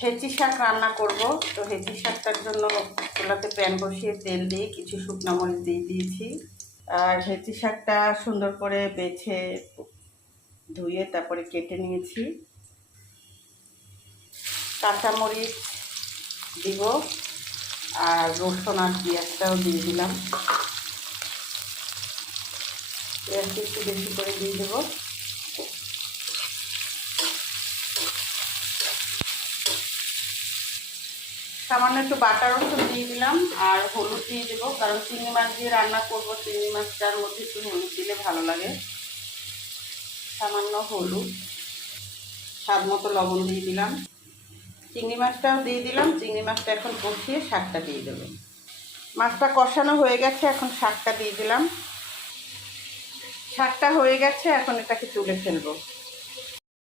হেঁচি শাক রান্না করব। তো হেঁচি শাকটার জন্য চুলাতে প্যান বসিয়ে তেল দিয়ে কিছু শুকনো মরিচ দিয়ে দিয়েছি। আর হেঁচি শাকটা সুন্দর করে বেছে ধুয়ে তারপরে কেটে নিয়েছি। কাঁচামরিচ দিব আর রসুন আর পেঁয়াজটাও দিয়ে দিলাম। পেঁয়াজটা একটু বেশি করে দিয়ে দেবো। সামান্য একটু বাটা রসুন দিয়ে দিলাম আর হলুদ দিয়ে দেবো, কারণ চিংড়ি মাছ দিয়ে রান্না করব। চিংড়ি মাছটার মধ্যে একটু হলুদ দিলে ভালো লাগে। সামান্য হলুদ, স্বাদ মতো লবণ দিয়ে দিলাম। চিংড়ি মাছটাও দিয়ে দিলাম। চিংড়ি মাছটা এখন কষিয়ে শাকটা দিয়ে দেবো। মাছটা কষানো হয়ে গেছে, এখন শাকটা দিয়ে দিলাম। শাকটা হয়ে গেছে, এখন এটাকে তুলে ফেলবো।